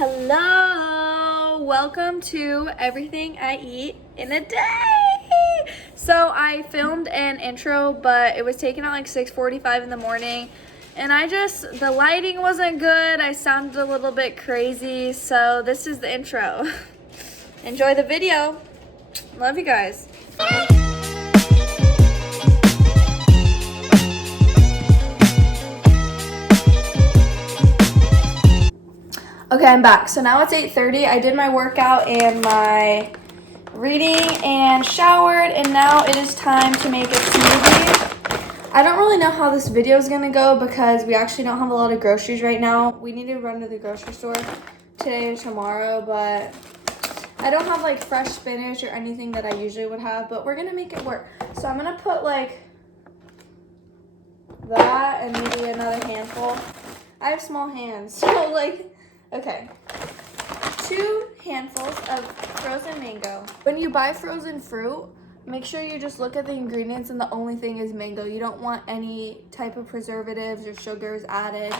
Hello, welcome to everything I eat in a day. So I filmed an intro, but it was taken at like 6:45 in the morning, and the lighting wasn't good. I sounded a little bit crazy, so this is the intro. Enjoy the video. Love you guys. Okay, I'm back. So now it's 8:30. I did my workout and my reading and showered, and now it is time to make a smoothie. I don't really know how this video is gonna go because we actually don't have a lot of groceries right now. We need to run to the grocery store today or tomorrow, but I don't have like fresh spinach or anything that I usually would have, but we're gonna make it work. So I'm gonna put like that and maybe another handful. I have small hands, so like, okay. 2 handfuls of frozen mango. When you buy frozen fruit, make sure you just look at the ingredients and the only thing is mango. You don't want any type of preservatives or sugars added.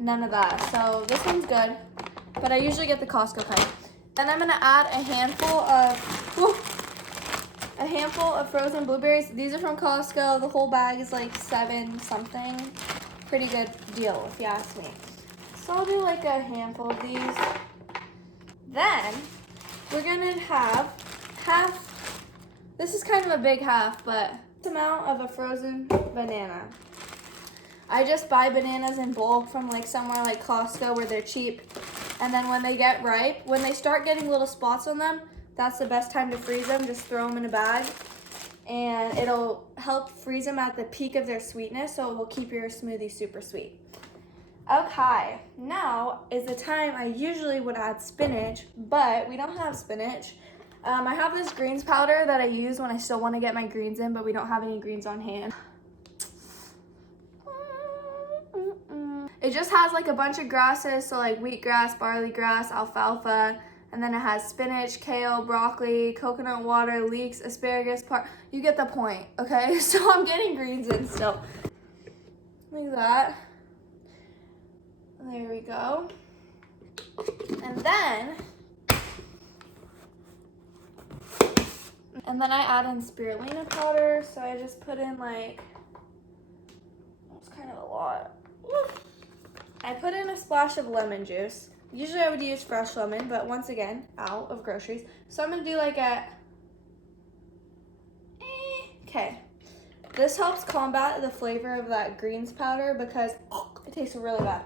None of that. So this one's good, but I usually get the Costco kind. Then I'm gonna add a handful of frozen blueberries. These are from Costco. The whole bag is like $7 something. Pretty good deal if you ask me. So I'll do like a handful of these. Then we're gonna have half, this is kind of a big half, but this amount of a frozen banana. I just buy bananas in bulk from like somewhere like Costco where they're cheap. And then when they get ripe, when they start getting little spots on them, that's the best time to freeze them. Just throw them in a bag and it'll help freeze them at the peak of their sweetness, so it will keep your smoothie super sweet. Okay, now is the time I usually would add spinach, but we don't have spinach. I have this greens powder that I use when I still want to get my greens in, but we don't have any greens on hand. It just has like a bunch of grasses, so like wheatgrass, barley grass, alfalfa, and then it has spinach, kale, broccoli, coconut water, leeks, asparagus, you get the point, okay? So I'm getting greens in still. Like that. There we go. And then I add in spirulina powder. So I just put in like, it's kind of a lot. I put in a splash of lemon juice. Usually I would use fresh lemon, but once again, out of groceries. So I'm gonna do like okay. This helps combat the flavor of that greens powder because it tastes really bad.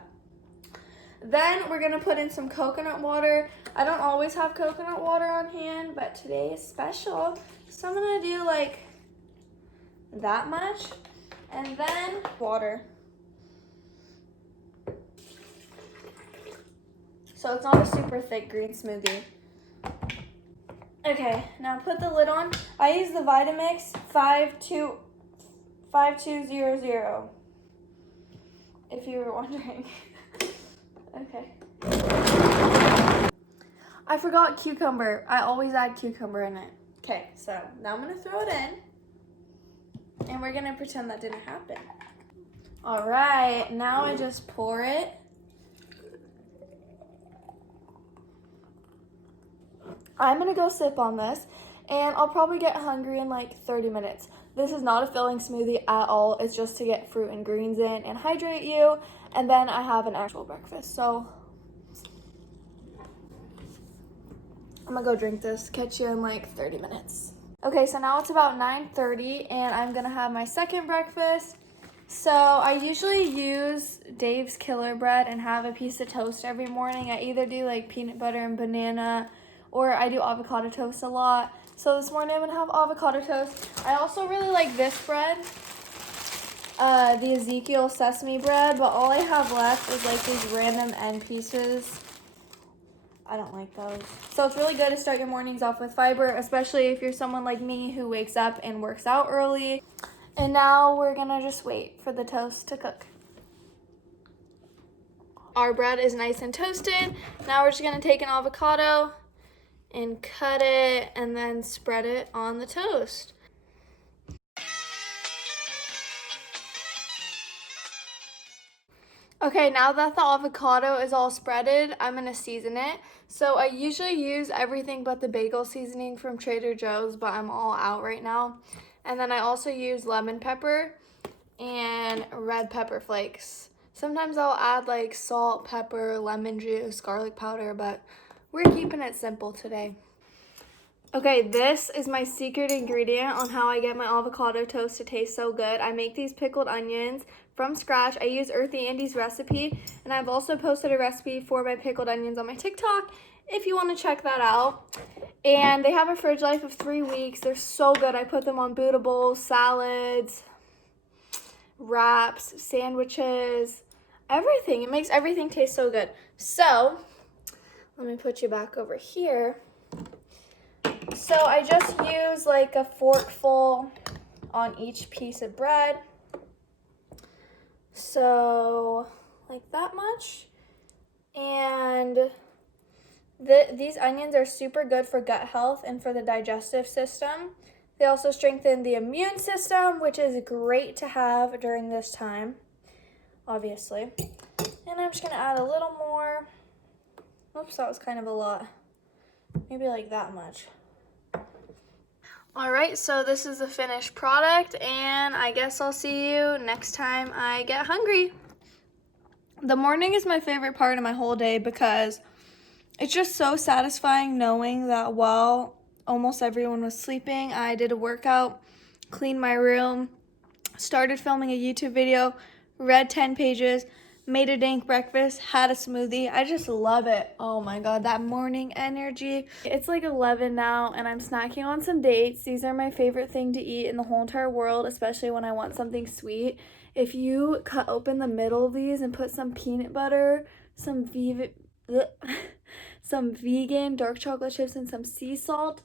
Then we're gonna put in some coconut water. I don't always have coconut water on hand, but today is special. So I'm gonna do like that much. And then water. So it's not a super thick green smoothie. Okay, now put the lid on. I use the Vitamix 5200, if you were wondering. Okay. I forgot cucumber. I always add cucumber in it. Okay, so now I'm gonna throw it in and we're gonna pretend that didn't happen. All right, now I just pour it. I'm gonna go sip on this and I'll probably get hungry in like 30 minutes. This is not a filling smoothie at all. It's just to get fruit and greens in and hydrate you. And then I have an actual breakfast. So I'm gonna go drink this. Catch you in like 30 minutes. Okay, so now it's about 9:30 and I'm gonna have my second breakfast. So I usually use Dave's Killer Bread and have a piece of toast every morning. I either do like peanut butter and banana, or I do avocado toast a lot. So this morning I'm gonna have avocado toast. I also really like this bread, the Ezekiel sesame bread, but all I have left is like these random end pieces. I don't like those. So it's really good to start your mornings off with fiber, especially if you're someone like me who wakes up and works out early. And now we're gonna just wait for the toast to cook. Our bread is nice and toasted. Now we're just gonna take an avocado and cut it and then spread it on the toast. Okay, now that the avocado is all spreaded, I'm gonna season it. So I usually use everything but the bagel seasoning from Trader Joe's, but I'm all out right now. And then I also use lemon pepper and red pepper flakes. Sometimes I'll add like salt, pepper, lemon juice, garlic powder, but we're keeping it simple today. Okay, this is my secret ingredient on how I get my avocado toast to taste so good. I make these pickled onions from scratch. I use Earthy Andy's recipe, and I've also posted a recipe for my pickled onions on my TikTok if you want to check that out. And they have a fridge life of 3 weeks. They're so good. I put them on bowls, salads, wraps, sandwiches, everything. It makes everything taste so good. So, let me put you back over here. So I just use like a forkful on each piece of bread. So like that much. And these onions are super good for gut health and for the digestive system. They also strengthen the immune system, which is great to have during this time, obviously. And I'm just gonna add a little more. Oops, that was kind of a lot. Maybe like that much. All right, so this is the finished product, and I guess I'll see you next time I get hungry. The morning is my favorite part of my whole day because it's just so satisfying knowing that while almost everyone was sleeping, I did a workout, cleaned my room, started filming a YouTube video, read 10 pages, made a dank breakfast, had a smoothie. I just love it. Oh my God, that morning energy. It's like 11 now and I'm snacking on some dates. These are my favorite thing to eat in the whole entire world, especially when I want something sweet. If you cut open the middle of these and put some peanut butter, some vegan dark chocolate chips and some sea salt,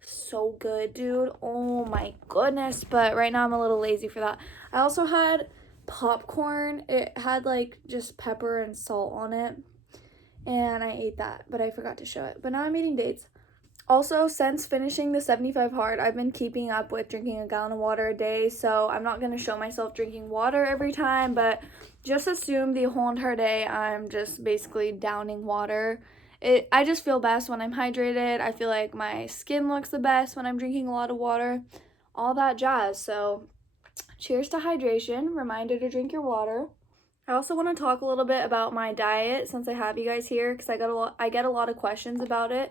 so good, dude. Oh my goodness. But right now I'm a little lazy for that. I also had popcorn. It had like just pepper and salt on it, and I ate that, but I forgot to show it. But now I'm eating dates. Also, since finishing the 75 hard, I've been keeping up with drinking a gallon of water a day, so I'm not going to show myself drinking water every time, but just assume the whole entire day I'm just basically downing water. I just feel best when I'm hydrated. I feel like my skin looks the best when I'm drinking a lot of water, all that jazz. So cheers to hydration. Reminder to drink your water. I also want to talk a little bit about my diet since I have you guys here, because I get a lot of questions about it.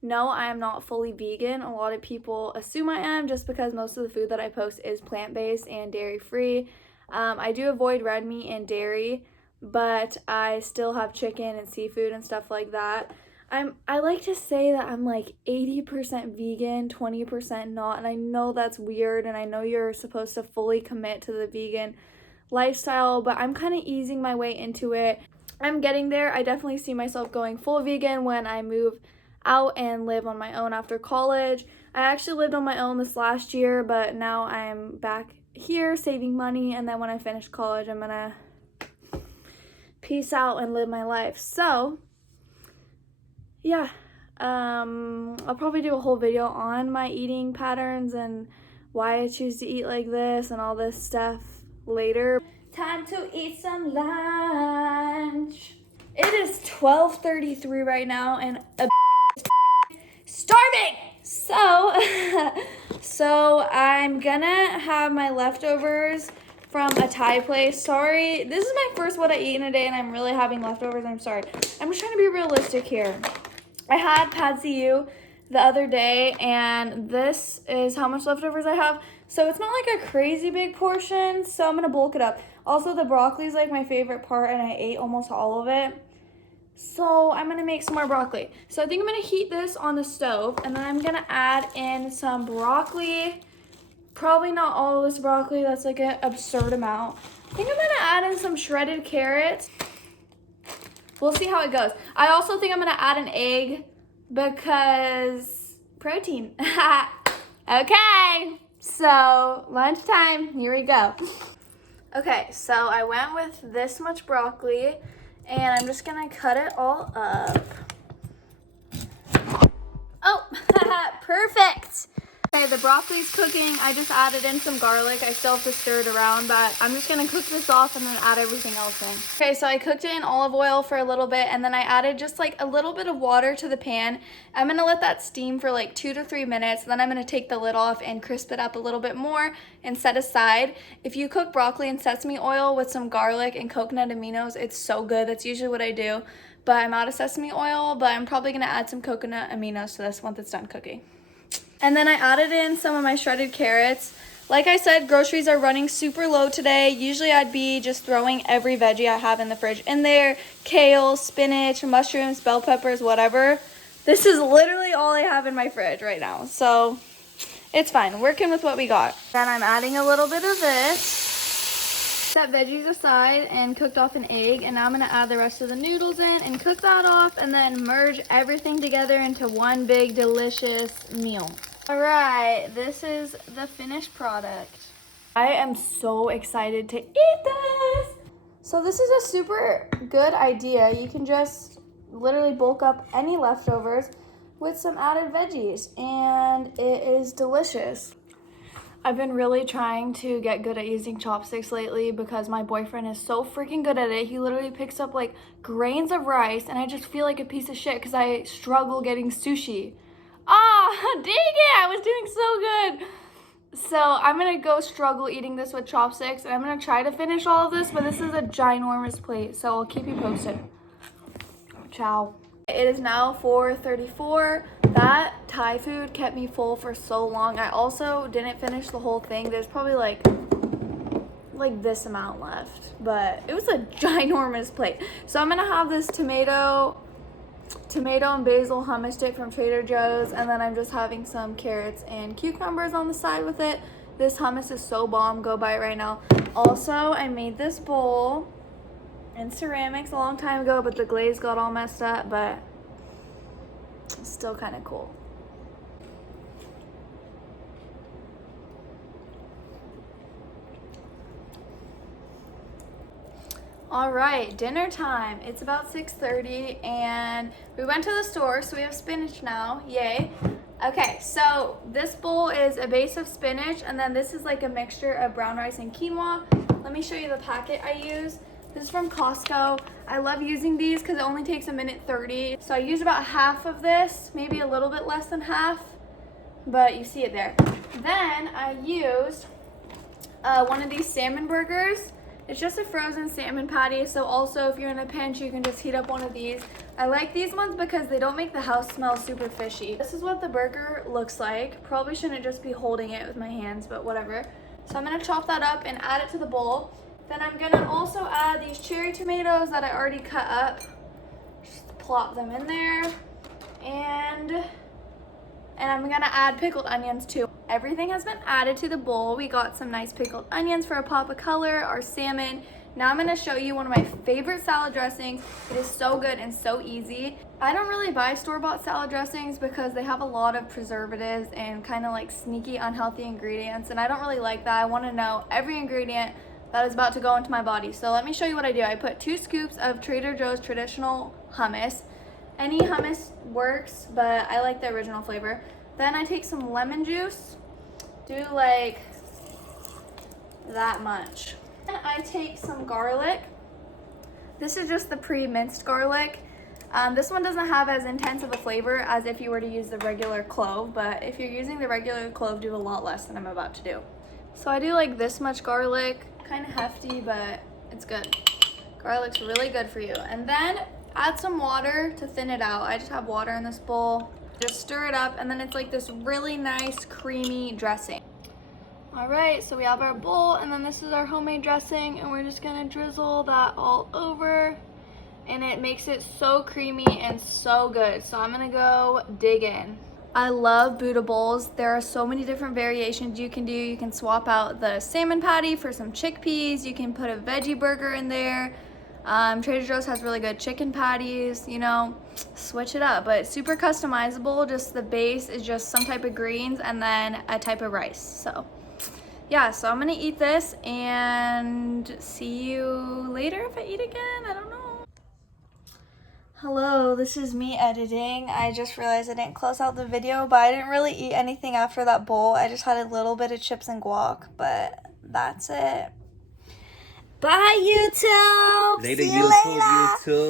No, I am not fully vegan. A lot of people assume I am just because most of the food that I post is plant-based and dairy-free. I do avoid red meat and dairy, but I still have chicken and seafood and stuff like that. I like to say that I'm like 80% vegan, 20% not, and I know that's weird, and I know you're supposed to fully commit to the vegan lifestyle, but I'm kind of easing my way into it. I'm getting there. I definitely see myself going full vegan when I move out and live on my own after college. I actually lived on my own this last year, but now I'm back here saving money, and then when I finish college, I'm gonna peace out and live my life. So yeah, I'll probably do a whole video on my eating patterns and why I choose to eat like this and all this stuff later. Time to eat some lunch. It is 12:33 right now and starving. So I'm gonna have my leftovers from a Thai place. Sorry, this is my first what I eat in a day and I'm really having leftovers. I'm sorry. I'm just trying to be realistic here. I had pad see ew the other day and this is how much leftovers I have. So it's not like a crazy big portion, so I'm gonna bulk it up. Also, the broccoli is like my favorite part and I ate almost all of it. So I'm gonna make some more broccoli. So I think I'm gonna heat this on the stove and then I'm gonna add in some broccoli. Probably not all of this broccoli, that's like an absurd amount. I think I'm gonna add in some shredded carrots. We'll see how it goes. I also think I'm gonna add an egg because protein. Okay, so lunchtime, here we go. Okay, so I went with this much broccoli and I'm just gonna cut it all up. Oh, perfect. Okay, the broccoli's cooking. I just added in some garlic. I still have to stir it around, but I'm just gonna cook this off and then add everything else in. Okay, so I cooked it in olive oil for a little bit, and then I added just like a little bit of water to the pan. I'm gonna let that steam for like 2 to 3 minutes. Then I'm gonna take the lid off and crisp it up a little bit more and set aside. If you cook broccoli in sesame oil with some garlic and coconut aminos, it's so good. That's usually what I do, but I'm out of sesame oil, but I'm probably gonna add some coconut aminos to this once it's done cooking. And then I added in some of my shredded carrots. Like I said, groceries are running super low today. Usually I'd be just throwing every veggie I have in the fridge in there. Kale, spinach, mushrooms, bell peppers, whatever. This is literally all I have in my fridge right now. So it's fine, working with what we got. Then I'm adding a little bit of this. Set veggies aside and cooked off an egg. And now I'm gonna add the rest of the noodles in and cook that off and then merge everything together into one big delicious meal. All right, this is the finished product. I am so excited to eat this. So this is a super good idea. You can just literally bulk up any leftovers with some added veggies, and it is delicious. I've been really trying to get good at using chopsticks lately because my boyfriend is so freaking good at it. He literally picks up like grains of rice, and I just feel like a piece of shit because I struggle getting sushi. Ah, dang it, I was doing so good. So I'm gonna go struggle eating this with chopsticks, and I'm gonna try to finish all of this, but this is a ginormous plate, so I'll keep you posted. Ciao. It is now 4:34. That Thai food kept me full for so long. I also didn't finish the whole thing. There's probably like this amount left, but it was a ginormous plate. So I'm gonna have this tomato and basil hummus dip from Trader Joe's, and then I'm just having some carrots and cucumbers on the side with it. This hummus is so bomb. Go buy it right now. Also, I made this bowl in ceramics a long time ago, but the glaze got all messed up, but it's still kind of cool. All right, dinner time. It's about 6:30 and we went to the store, so we have spinach now. Yay. Okay, so this bowl is a base of spinach, and then this is like a mixture of brown rice and quinoa. Let me show you the packet I use. This is from Costco. I love using these because it only takes 1:30. So I use about half of this, maybe a little bit less than half, but you see it there. Then I used one of these salmon burgers. It's just a frozen salmon patty, so also if you're in a pinch, you can just heat up one of these. I like these ones because they don't make the house smell super fishy. This is what the burger looks like. Probably shouldn't just be holding it with my hands, but whatever. So I'm gonna chop that up and add it to the bowl. Then I'm gonna also add these cherry tomatoes that I already cut up. Just plop them in there. And I'm gonna add pickled onions too. Everything has been added to the bowl. We got some nice pickled onions for a pop of color, our salmon. Now I'm gonna show you one of my favorite salad dressings. It is so good and so easy. I don't really buy store-bought salad dressings because they have a lot of preservatives and kind of like sneaky unhealthy ingredients, and I don't really like that. I wanna know every ingredient that is about to go into my body. So let me show you what I do. I put 2 scoops of Trader Joe's traditional hummus. Any hummus works, but I like the original flavor. Then I take some lemon juice, do like that much. Then I take some garlic. This is just the pre-minced garlic. This one doesn't have as intense of a flavor as if you were to use the regular clove, but if you're using the regular clove, do a lot less than I'm about to do. So I do like this much garlic, kind of hefty, but it's good. Garlic's really good for you. And then add some water to thin it out. I just have water in this bowl. Just stir it up, and then it's like this really nice creamy dressing. All right, so we have our bowl, and then this is our homemade dressing, and we're just gonna drizzle that all over, and it makes it so creamy and so good. So I'm gonna go dig in. I love Buddha bowls. There are so many different variations you can do. You can swap out the salmon patty for some chickpeas. You can put a veggie burger in there. Trader Joe's has really good chicken patties, you know, switch it up, but super customizable. Just the base is just some type of greens and then a type of rice. So yeah, so I'm gonna eat this and see you later if I eat again. I don't know. Hello, this is me editing. I just realized I didn't close out the video, but I didn't really eat anything after that bowl. I just had a little bit of chips and guac, but that's it. Bye, YouTube. Later, See you YouTube, later. YouTube.